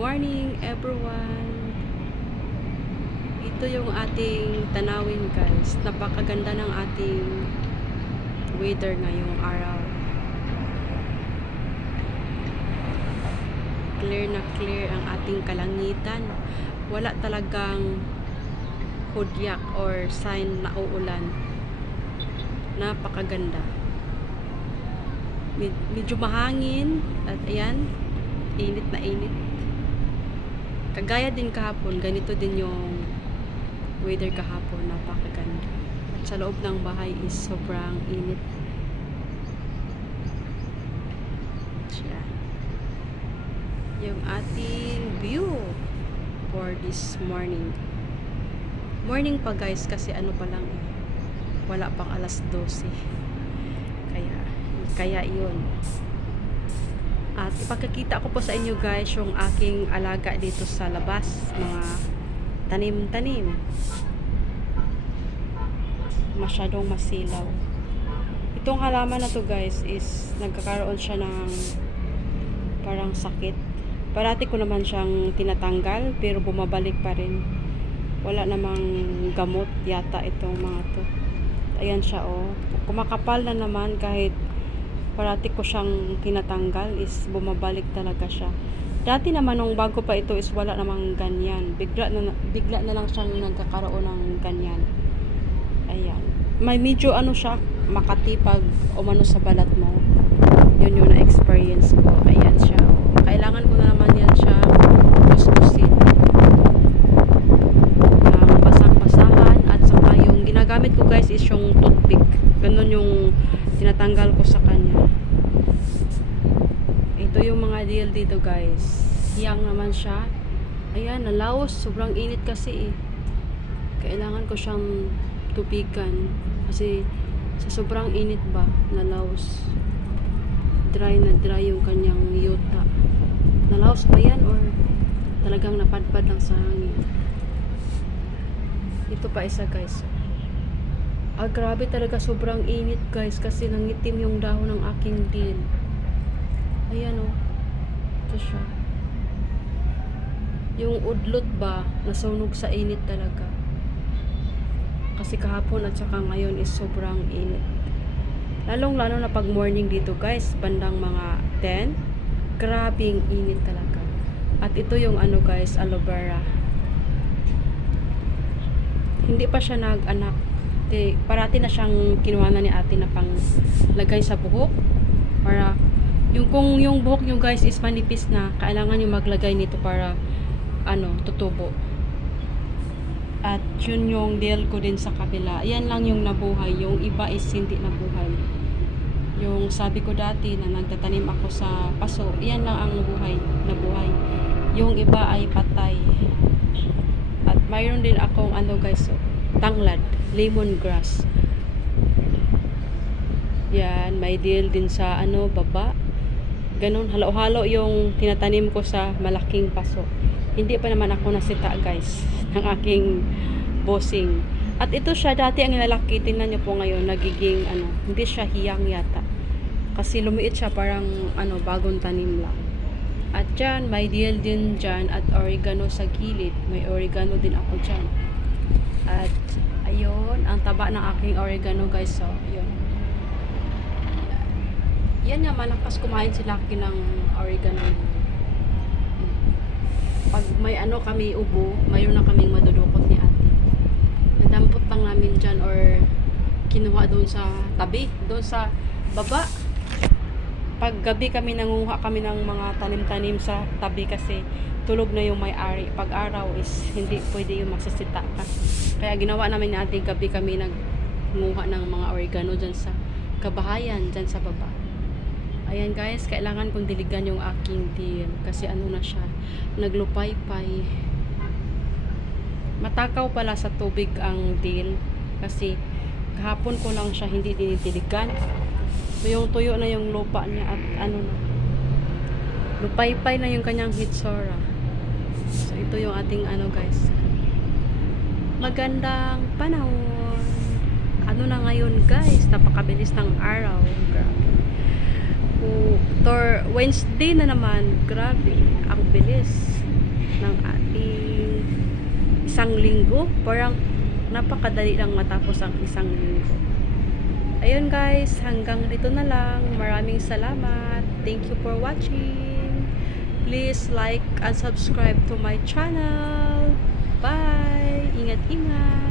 morning everyone! Ito yung ating tanawin guys. Napakaganda ng ating weather ngayong araw. Clear na clear ang ating kalangitan. Wala talagang hudyak or sign na uulan. Napakaganda. Med- medyo mahangin at ayan, init na init. Kagaya din kahapon, ganito din yung weather kahapon, napakaganda. At sa loob ng bahay is sobrang init. Siya. Yung ating view for this morning. Morning pa guys kasi ano pa lang eh. Wala pang alas 12. Kaya kaya yun. At ipakikita ko po sa inyo guys yung aking alaga dito sa labas. Mga tanim-tanim. Masyadong masilaw. Itong halaman na to guys is nagkakaroon siya ng parang sakit. Parati ko naman siyang tinatanggal pero bumabalik pa rin. Wala namang gamot yata itong mga to. Ayan siya oh. Kumakapal na naman kahit parati ko siyang tinatanggal is bumabalik talaga siya. Dati naman nung bago pa ito is wala namang ganyan. Bigla na bigla na lang siyang nagkakaroon ng ganyan. Ayan. May medyo ano siya makatipag umano sa balat mo. Yun yung na-experience ko. Ayan siya. Kailangan ko na naman yan siya kuskusin. Ang basang-basahan at saka yung ginagamit ko guys is yung toothpick. Ganun yung tinatanggal ko sa kanya. Ito yung mga deal dito guys. Hiyang naman siya. Ayan, nalaos. Sobrang init kasi eh. Kailangan ko siyang tupigan. Kasi sa sobrang init ba, nalaos. Dry na dry yung kanyang yuta. Nalaos ba yan or talagang napadpad lang sa hangin? Ito pa isa guys. Ah, grabe talaga sobrang init guys kasi nangitim yung dahon ng aking deal. Ayan o. Ito siya. Yung udlot ba, nasunog sa init talaga. Kasi kahapon at saka ngayon is sobrang init. Lalong lalo na pag morning dito guys, bandang mga 10. Grabing init talaga. At ito yung ano guys, aloe vera. Hindi pa siya nag-anak. Di, parati na siyang kinuha na ni ate na pang lagay sa buhok. Para, yung kung yung buhok yung guys is manipis na, kailangan yung maglagay nito para, ano, tutubo. At yun yung deal ko din sa kabila. Yan lang yung nabuhay. Yung iba is hindi nabuhay. Yung sabi ko dati na nagtatanim ako sa paso, yan lang ang buhay, nabuhay. Yung iba ay patay. At mayroon din akong ano guys, oh, tanglad, lemongrass. Yan, may deal din sa ano, baba. Ganun, halo-halo yung tinatanim ko sa malaking paso. Hindi pa naman ako nasita guys ng aking bossing. At ito siya, dati ang lalaki, tingnan niyo po ngayon, nagiging ano, hindi siya hiyang yata. Kasi lumiit siya parang ano, bagong tanim lang. At dyan, may deal din dyan at oregano sa gilid. May oregano din ako dyan. At ayun, ang taba ng aking oregano guys. So, yun. Yan nga, malakas kumain si Lucky ng oregano. Pag may ano kami ubo, mayroon na kaming madudukot ni ate. Nadampot lang namin dyan or kinuha doon sa tabi, doon sa baba. Pag gabi kami nangunguha kami ng mga tanim-tanim sa tabi kasi tulog na yung may-ari. Pag araw is hindi pwede yung masasita ka. Kaya ginawa namin ni ate gabi kami nangunguha ng mga oregano dyan sa kabahayan, dyan sa baba. Ayan guys, kailangan kong diligan yung aking deal kasi ano na siya, naglupay-pay. Matakaw pala sa tubig ang deal kasi kahapon ko lang siya hindi dinidiligan. Tuyong-tuyo na yung lupa niya at ano na. Lupay-pay na yung kanyang hitsura. So ito yung ating ano guys. Magandang panahon. Ano na ngayon guys, napakabilis ng araw. Grabe. Tor Wednesday na naman. Grabe, ang bilis. ng ating isang linggo. Parang napakadali lang matapos ang isang linggo. Ayun guys, hanggang dito na lang. Maraming salamat. Thank you for watching. Please like and subscribe to my channel. Bye! Ingat-ingat!